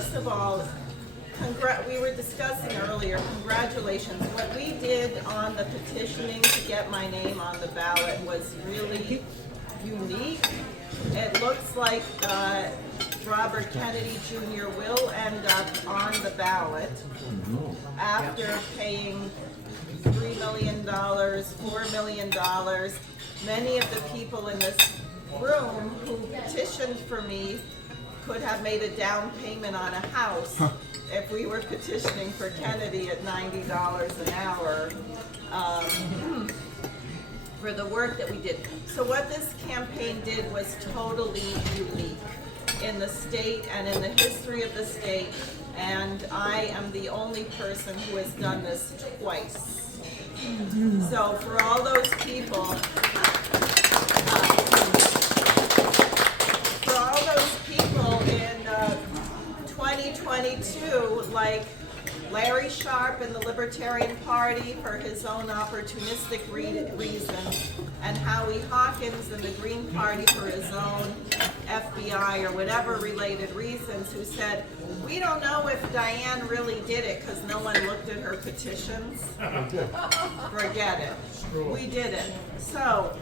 first of all, we were discussing earlier, congratulations. What we did on the petitioning to get my name on the ballot was really unique. It looks like Robert Kennedy Jr. will end up on the ballot after paying $3 million, $4 million. Many of the people in this room who petitioned for me could have made a down payment on a house if we were petitioning for Kennedy at $90 an hour for the work that we did. So what this campaign did was totally unique in the state and in the history of the state, and I am the only person who has done this twice. So for all those people, in 2022, like Larry Sharp in the Libertarian Party for his own opportunistic reasons, and Howie Hawkins in the Green Party for his own FBI or whatever related reasons, who said, we don't know if Diane really did it because no one looked at her petitions. Forget it. We did it. So,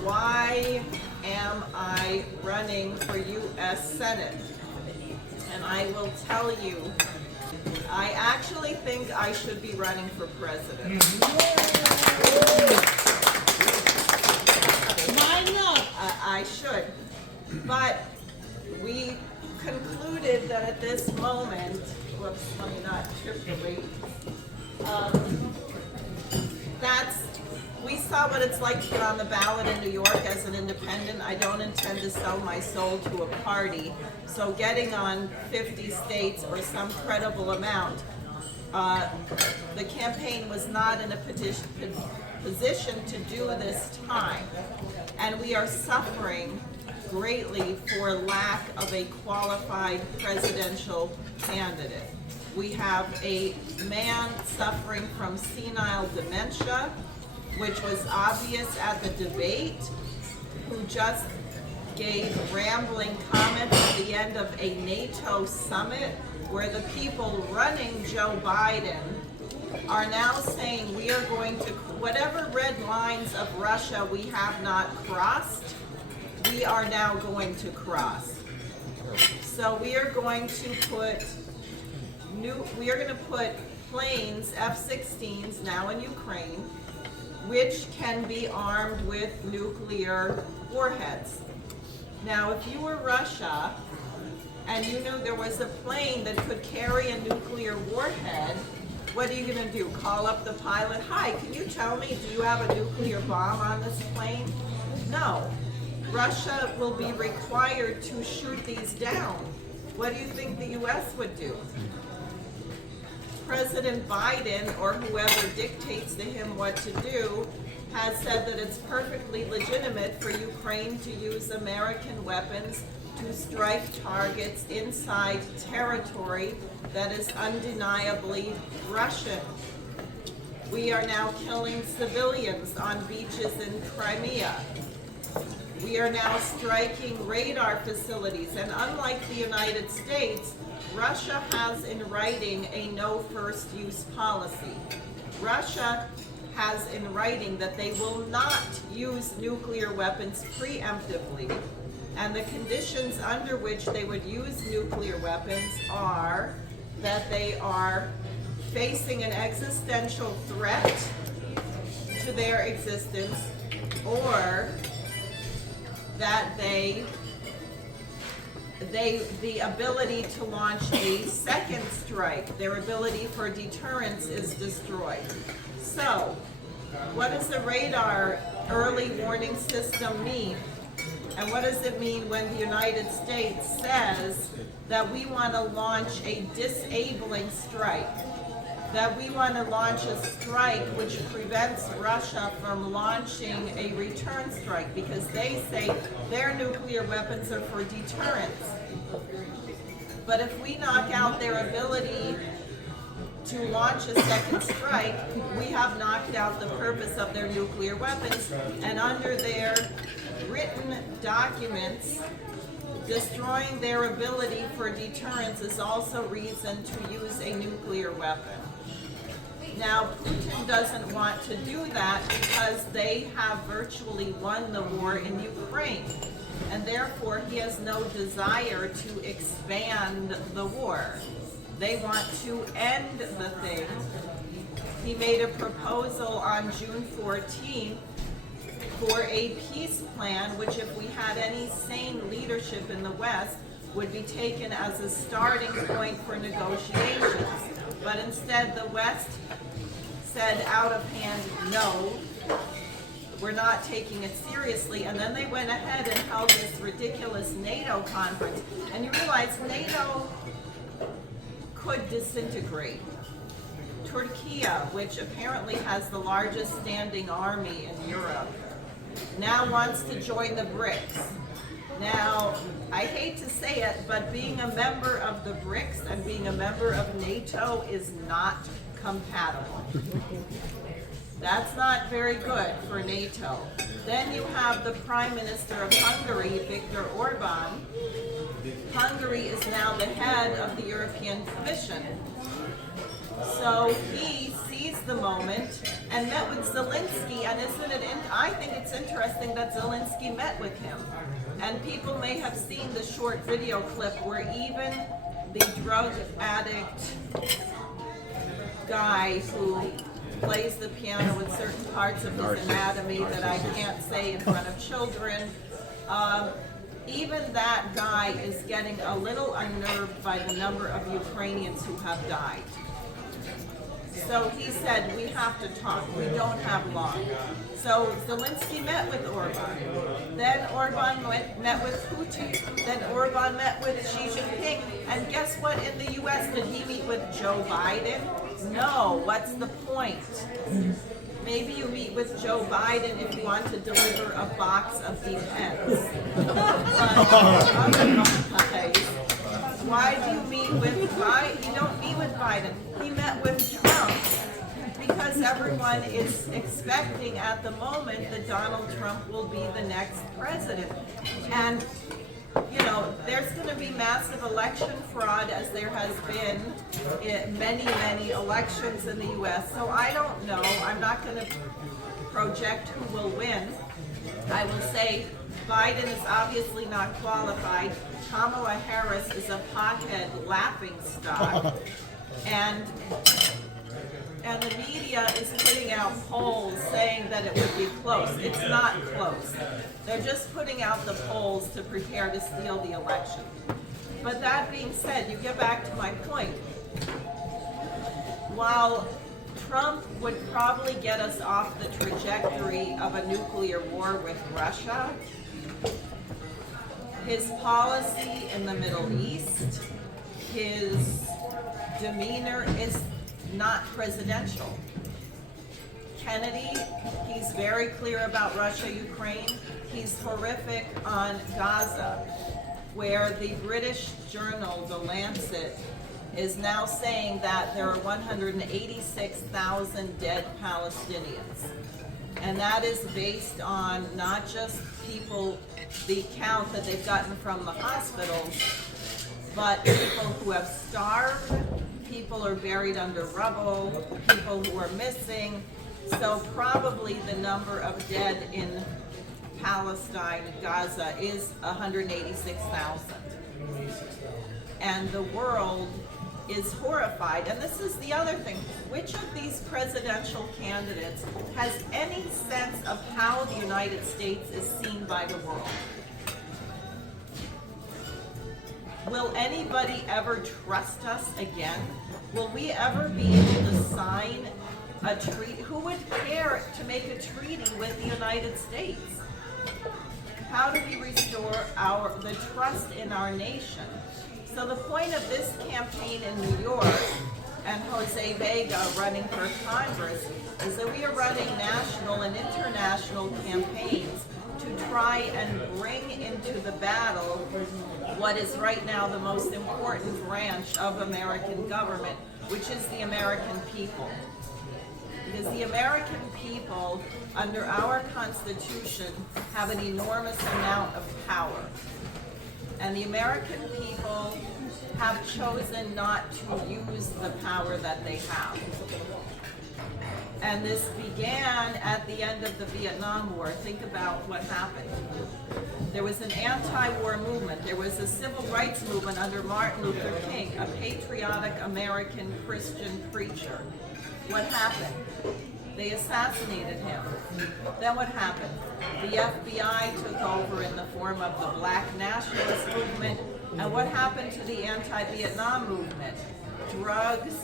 why am I running for U.S. Senate? And I will tell you, I actually think I should be running for president. Why not? I should. But we concluded that at this moment, whoops, let me not trip the weight. We saw what it's like to get on the ballot in New York as an independent. I don't intend to sell my soul to a party. So getting on 50 states or some credible amount, the campaign was not in a position to do this time. And we are suffering greatly for lack of a qualified presidential candidate. We have a man suffering from senile dementia, which was obvious at the debate, who just gave rambling comments at the end of a NATO summit where the people running Joe Biden are now saying we are going to, whatever red lines of Russia we have not crossed, we are now going to cross. So we are going to put planes, F-16s now in Ukraine, which can be armed with nuclear warheads. Now, if you were Russia and you knew there was a plane that could carry a nuclear warhead, what are you going to do? Call up the pilot? Hi, can you tell me, do you have a nuclear bomb on this plane? No. Russia will be required to shoot these down. What do you think the U.S. would do? President Biden, or whoever dictates to him what to do, has said that it's perfectly legitimate for Ukraine to use American weapons to strike targets inside territory that is undeniably Russian. We are now killing civilians on beaches in Crimea. We are now striking radar facilities, and unlike the United States, Russia has in writing a no first use policy. Russia has in writing that they will not use nuclear weapons preemptively, and the conditions under which they would use nuclear weapons are that they are facing an existential threat to their existence, or that the ability to launch a second strike, their ability for deterrence is destroyed. So, what does the radar early warning system mean? And what does it mean when the United States says that we want to launch a disabling strike? That we want to launch a strike which prevents Russia from launching a return strike, because they say their nuclear weapons are for deterrence. But if we knock out their ability to launch a second strike, we have knocked out the purpose of their nuclear weapons, and under their written documents, Destroying their ability for deterrence is also reason to use a nuclear weapon. Now, Putin doesn't want to do that because they have virtually won the war in Ukraine, and therefore he has no desire to expand the war. They want to end the thing. He made a proposal on June 14th for a peace plan, which if we had any sane leadership in the West, would be taken as a starting point for negotiations. But instead, the West said out of hand, no, we're not taking it seriously. And then they went ahead and held this ridiculous NATO conference. And you realize NATO could disintegrate. Turkey, which apparently has the largest standing army in Europe, now wants to join the BRICS. Now, I hate to say it, but being a member of the BRICS and being a member of NATO is not compatible. That's not very good for NATO. Then you have the Prime Minister of Hungary, Viktor Orban. Hungary is now the head of the European Commission. So he seized the moment and met with Zelensky, and I think it's interesting that Zelensky met with him. And people may have seen the short video clip where even the drug addict guy who plays the piano with certain parts of his anatomy that I can't say in front of children, even that guy is getting a little unnerved by the number of Ukrainians who have died. So he said, we have to talk, we don't have long. So Zelensky met with Orban. Then Orban met with Putin. Then Orban met with Xi Jinping. And guess what, in the US, did he meet with Joe Biden? No, what's the point? Maybe you meet with Joe Biden if you want to deliver a box of defense. Otherwise, why do you meet with Biden? You don't meet with Biden. He met with Trump because everyone is expecting at the moment that Donald Trump will be the next president. And, you know, there's going to be massive election fraud, as there has been in many elections in the U.S. So I don't know. I'm not going to project who will win. I will say Biden is obviously not qualified. Kamala Harris is a pothead laughingstock. And the media is putting out polls saying that it would be close. It's not close. They're just putting out the polls to prepare to steal the election. But that being said, you get back to my point. While Trump would probably get us off the trajectory of a nuclear war with Russia, his policy in the Middle East, his demeanor is not presidential. Kennedy, he's very clear about Russia, Ukraine. He's horrific on Gaza, where the British journal, The Lancet, is now saying that there are 186,000 dead Palestinians. And that is based on not just people, the count that they've gotten from the hospitals, but people who have starved, people are buried under rubble, people who are missing. So probably the number of dead in Palestine, Gaza, is 186,000. And the world is horrified. And this is the other thing. Which of these presidential candidates has any sense of how the United States is seen by the world? Will anybody ever trust us again? Will we ever be able to sign a treaty? Who would care to make a treaty with the United States? How do we restore the trust in our nation? So the point of this campaign in New York, and Jose Vega running for Congress, is that we are running national and international campaigns to try and bring into the battle what is right now the most important branch of American government, which is the American people. Because the American people, under our Constitution, have an enormous amount of power. And the American people have chosen not to use the power that they have. And this began at the end of the Vietnam War. Think about what happened. There was an anti-war movement. There was a civil rights movement under Martin Luther King, a patriotic American Christian preacher. What happened? They assassinated him. Then what happened? The FBI took over in the form of the Black nationalist movement. And what happened to the anti-Vietnam movement? Drugs,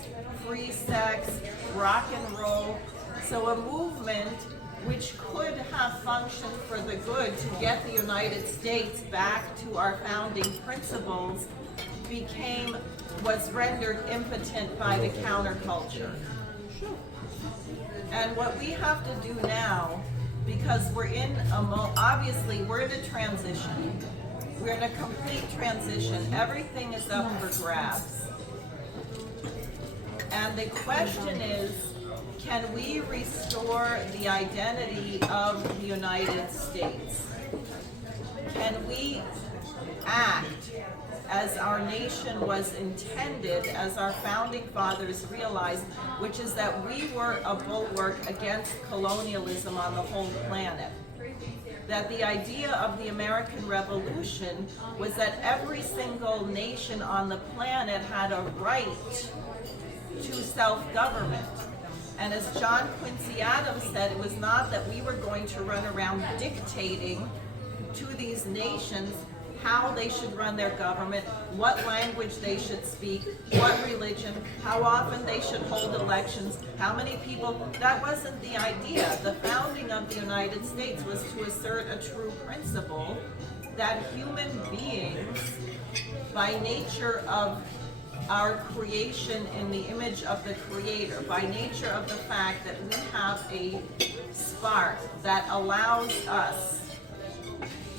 free sex, rock and roll. So a movement which could have functioned for the good to get the United States back to our founding principles was rendered impotent by the counterculture. And what we have to do now, because we're in obviously we're in a transition. We're in a complete transition. Everything is up for grabs. And the question is, can we restore the identity of the United States? Can we act as our nation was intended, as our founding fathers realized, which is that we were a bulwark against colonialism on the whole planet? That the idea of the American Revolution was that every single nation on the planet had a right to self-government. And as John Quincy Adams said, it was not that we were going to run around dictating to these nations how they should run their government, what language they should speak, what religion, how often they should hold elections, how many people. That wasn't the idea. The founding of the United States was to assert a true principle that human beings, by nature of our creation in the image of the Creator, by nature of the fact that we have a spark that allows us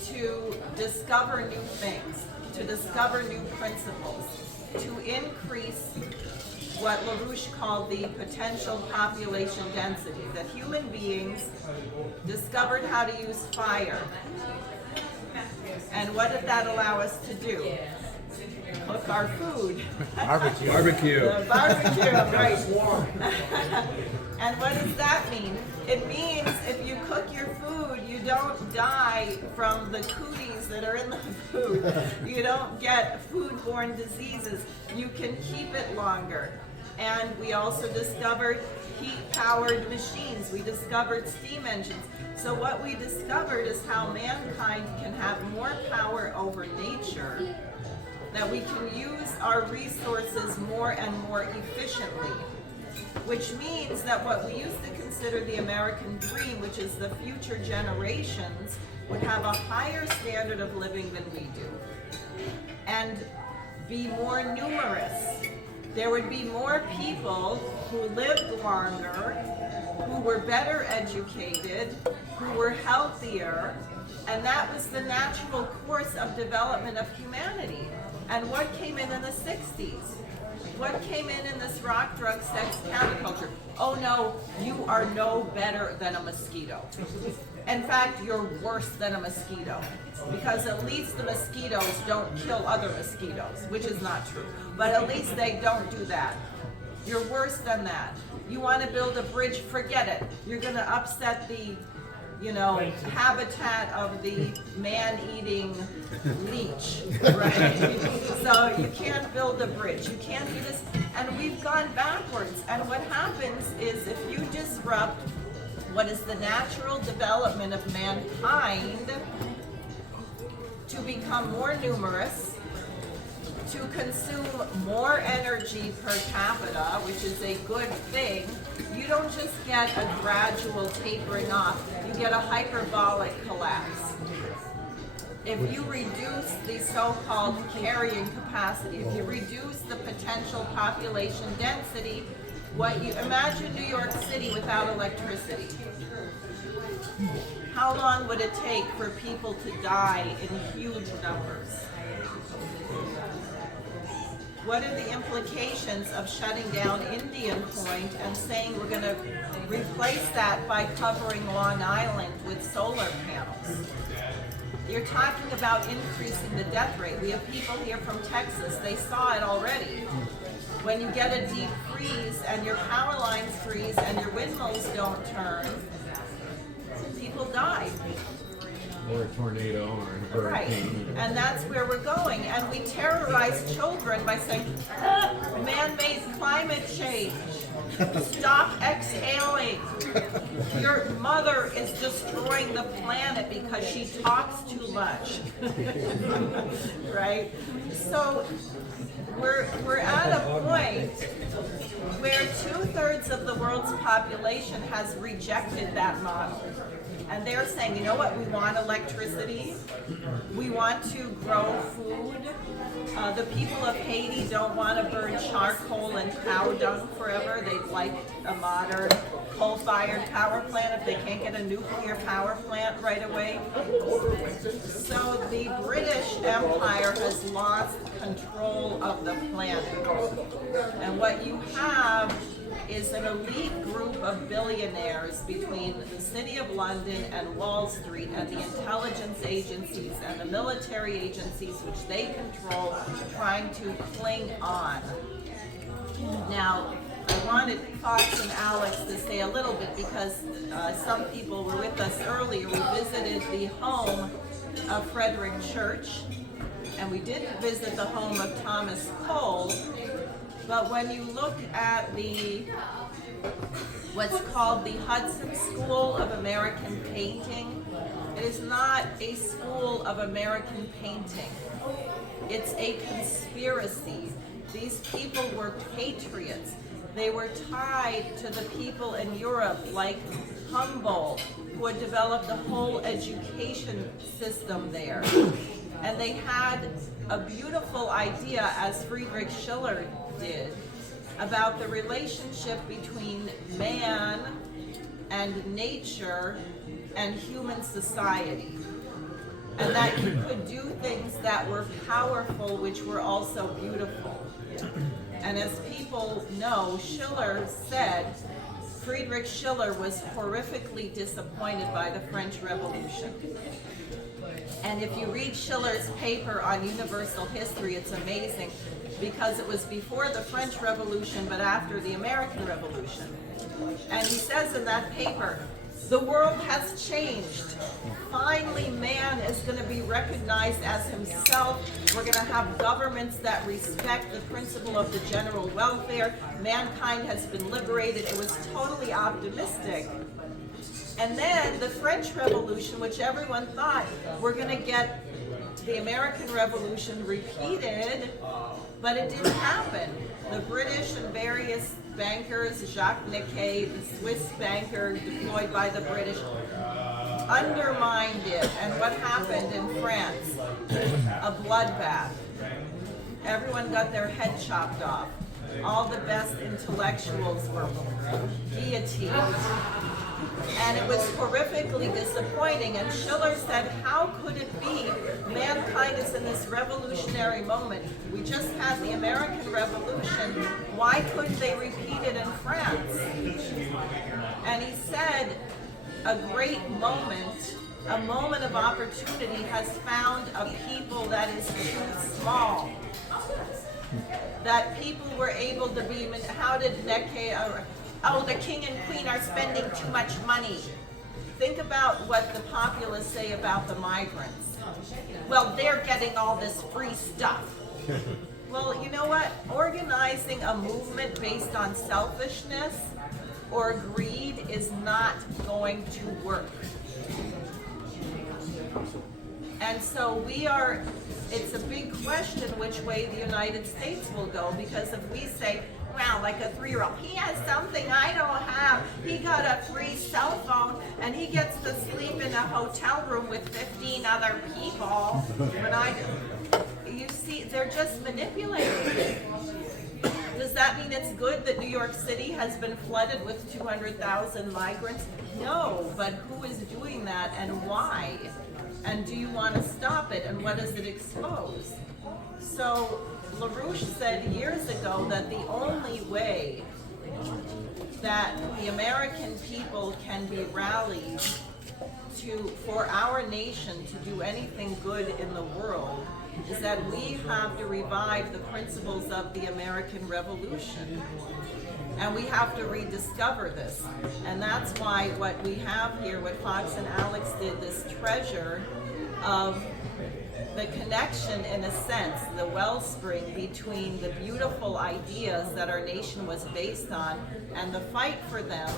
to discover new things, to discover new principles, to increase what LaRouche called the potential population density, that human beings discovered how to use fire. And what did that allow us to do? Cook our food. Barbecue. Barbecue, right. And what does that mean? It means if you cook your food, you don't die from the cooties that are in the food. You don't get foodborne diseases. You can keep it longer. And we also discovered heat-powered machines. We discovered steam engines. So what we discovered is how mankind can have more power over nature, that we can use our resources more and more efficiently, which means that what we used to consider the American dream, which is the future generations, would have a higher standard of living than we do and be more numerous. There would be more people who lived longer, who were better educated, who were healthier, and that was the natural course of development of humanity. And what came in the 60s? What came in this rock, drug, sex counterculture? Oh no, you are no better than a mosquito. In fact, you're worse than a mosquito, because at least the mosquitoes don't kill other mosquitoes, which is not true. But at least they don't do that. You're worse than that. You want to build a bridge? Forget it. You're going to upset the habitat of the man-eating leech, right? So you can't build a bridge. You can't do this. And we've gone backwards. And what happens is if you disrupt what is the natural development of mankind to become more numerous, to consume more energy per capita, which is a good thing, you don't just get a gradual tapering off, you get a hyperbolic collapse. If you reduce the so-called carrying capacity, if you reduce the potential population density, imagine New York City without electricity. How long would it take for people to die in huge numbers? What are the implications of shutting down Indian Point and saying we're going to replace that by covering Long Island with solar panels? You're talking about increasing the death rate. We have people here from Texas, they saw it already. When you get a deep freeze and your power lines freeze and your windmills don't turn, people die. Or a tornado or a hurricane. Right, and that's where we're going. And we terrorize children by saying, man-made climate change. Stop exhaling. Your mother is destroying the planet because she talks too much. Right? So we're at a point where 2/3 of the world's population has rejected that model. And they're saying, you know what, we want electricity, we want to grow food. The people of Haiti don't want to burn charcoal and cow dung forever. They'd like a modern coal-fired power plant if they can't get a nuclear power plant right away. So the British Empire has lost control of the planet. And what you have is an elite group of billionaires between the City of London and Wall Street and the intelligence agencies and the military agencies which they control, trying to cling on. Now, I wanted Fox and Alex to say a little bit because some people were with us earlier. We visited the home of Frederick Church, and we did visit the home of Thomas Cole. But when you look at what's called the Hudson School of American Painting, it is not a school of American painting. It's a conspiracy. These people were patriots. They were tied to the people in Europe like Humboldt, who had developed the whole education system there. And they had a beautiful idea, as Friedrich Schiller did, about the relationship between man and nature and human society. And that you could do things that were powerful, which were also beautiful. And as people know, Schiller said, Friedrich Schiller was horrifically disappointed by the French Revolution. And if you read Schiller's paper on universal history, it's amazing because it was before the French Revolution but after the American Revolution. And he says in that paper, the world has changed. Finally, man is going to be recognized as himself. We're going to have governments that respect the principle of the general welfare. Mankind has been liberated. It was totally optimistic. And then the French Revolution, which everyone thought we're going to get the American Revolution repeated, but it didn't happen. The British and various bankers, Jacques Niquet, the Swiss banker deployed by the British, undermined it. And what happened in France? A bloodbath. Everyone got their head chopped off. All the best intellectuals were guillotined. And it was horrifically disappointing. And Schiller said, how could it be? Mankind is in this revolutionary moment. We just had the American Revolution. Why couldn't they repeat it in France? And he said, a great moment, a moment of opportunity has found a people that is too small. That people were able to be, how did Nikkei, oh, the king and queen are spending too much money. Think about what the populists say about the migrants. Well, they're getting all this free stuff. Well, you know what? Organizing a movement based on selfishness or greed is not going to work. And so it's a big question which way the United States will go, because if we say, wow, like a 3-year-old, he has something I don't have. He got a free cell phone and he gets to sleep in a hotel room with 15 other people. You see, they're just manipulating. Does that mean it's good that New York City has been flooded with 200,000 migrants? No, but who is doing that and why? And do you want to stop it? And what does it expose? So LaRouche said years ago that the only way that the American people can be rallied for our nation to do anything good in the world, is that we have to revive the principles of the American Revolution. And we have to rediscover this. And that's why what we have here, what Fox and Alex did, this treasure of the connection, in a sense, the wellspring between the beautiful ideas that our nation was based on and the fight for them,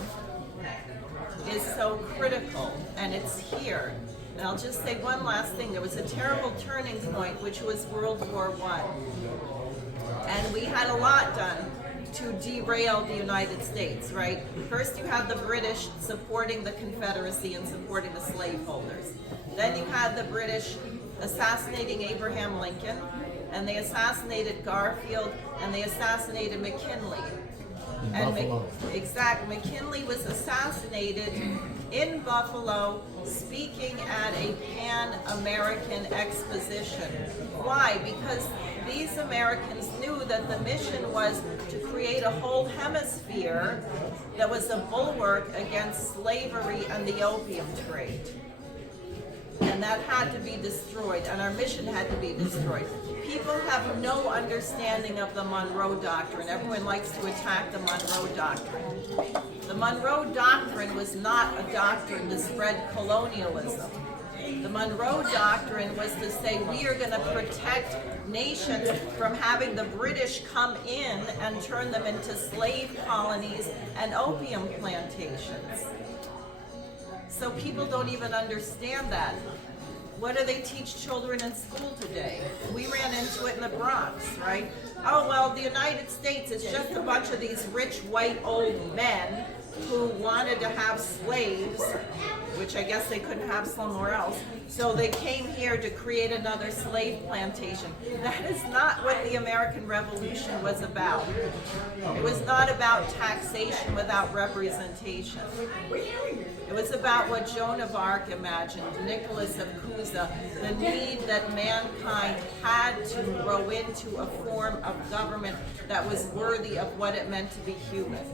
is so critical, and it's here. And I'll just say one last thing. There was a terrible turning point, which was World War I. And we had a lot done to derail the United States, right? First you had the British supporting the Confederacy and supporting the slaveholders. Then you had the British assassinating Abraham Lincoln, and they assassinated Garfield, and they assassinated McKinley. McKinley was assassinated in Buffalo, speaking at a Pan-American exposition. Why? Because these Americans knew that the mission was to create a whole hemisphere that was a bulwark against slavery and the opium trade. And that had to be destroyed, and our mission had to be destroyed. People have no understanding of the Monroe Doctrine. Everyone likes to attack the Monroe Doctrine. The Monroe Doctrine was not a doctrine to spread colonialism. The Monroe Doctrine was to say we are going to protect nations from having the British come in and turn them into slave colonies and opium plantations. So people don't even understand that. What do they teach children in school today? We ran into it in the Bronx, right? Oh, well, the United States is just a bunch of these rich, white, old men who wanted to have slaves, which I guess they couldn't have somewhere else. So they came here to create another slave plantation. That is not what the American Revolution was about. It was not about taxation without representation. It was about what Joan of Arc imagined, Nicholas of Cusa, the need that mankind had to grow into a form of government that was worthy of what it meant to be human.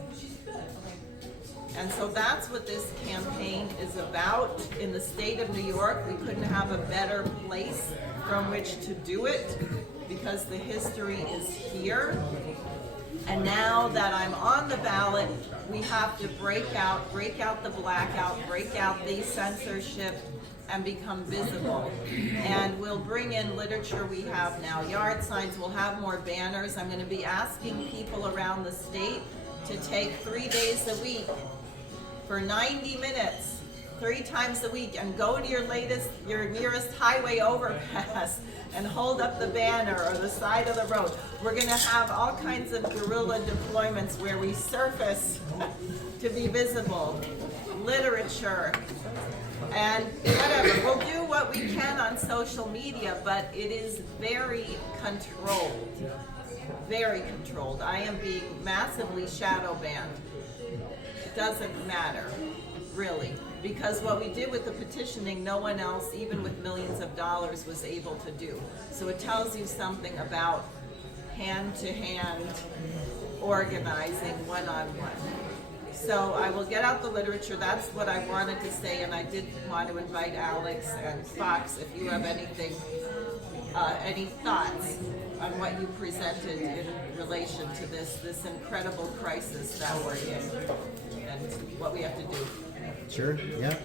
And so that's what this campaign is about. In the state of New York, we couldn't have a better place from which to do it because the history is here. And now that I'm on the ballot, we have to break out the blackout, break out the censorship, and become visible. And we'll bring in literature we have now, yard signs, we'll have more banners. I'm going to be asking people around the state to take 3 days a week for 90 minutes, 3 times a week, and go to your nearest highway overpass and hold up the banner or the side of the road. We're going to have all kinds of guerrilla deployments where we surface to be visible, literature, and whatever. We'll do what we can on social media, but it is very controlled. Very controlled. I am being massively shadow banned. It doesn't matter, really. Because what we did with the petitioning, no one else, even with millions of dollars, was able to do. So it tells you something about hand-to-hand organizing, one-on-one. So I will get out the literature. That's what I wanted to say, and I did want to invite Alex and Fox, if you have anything, any thoughts on what you presented in relation to this incredible crisis that we're in and what we have to do. Sure, yeah.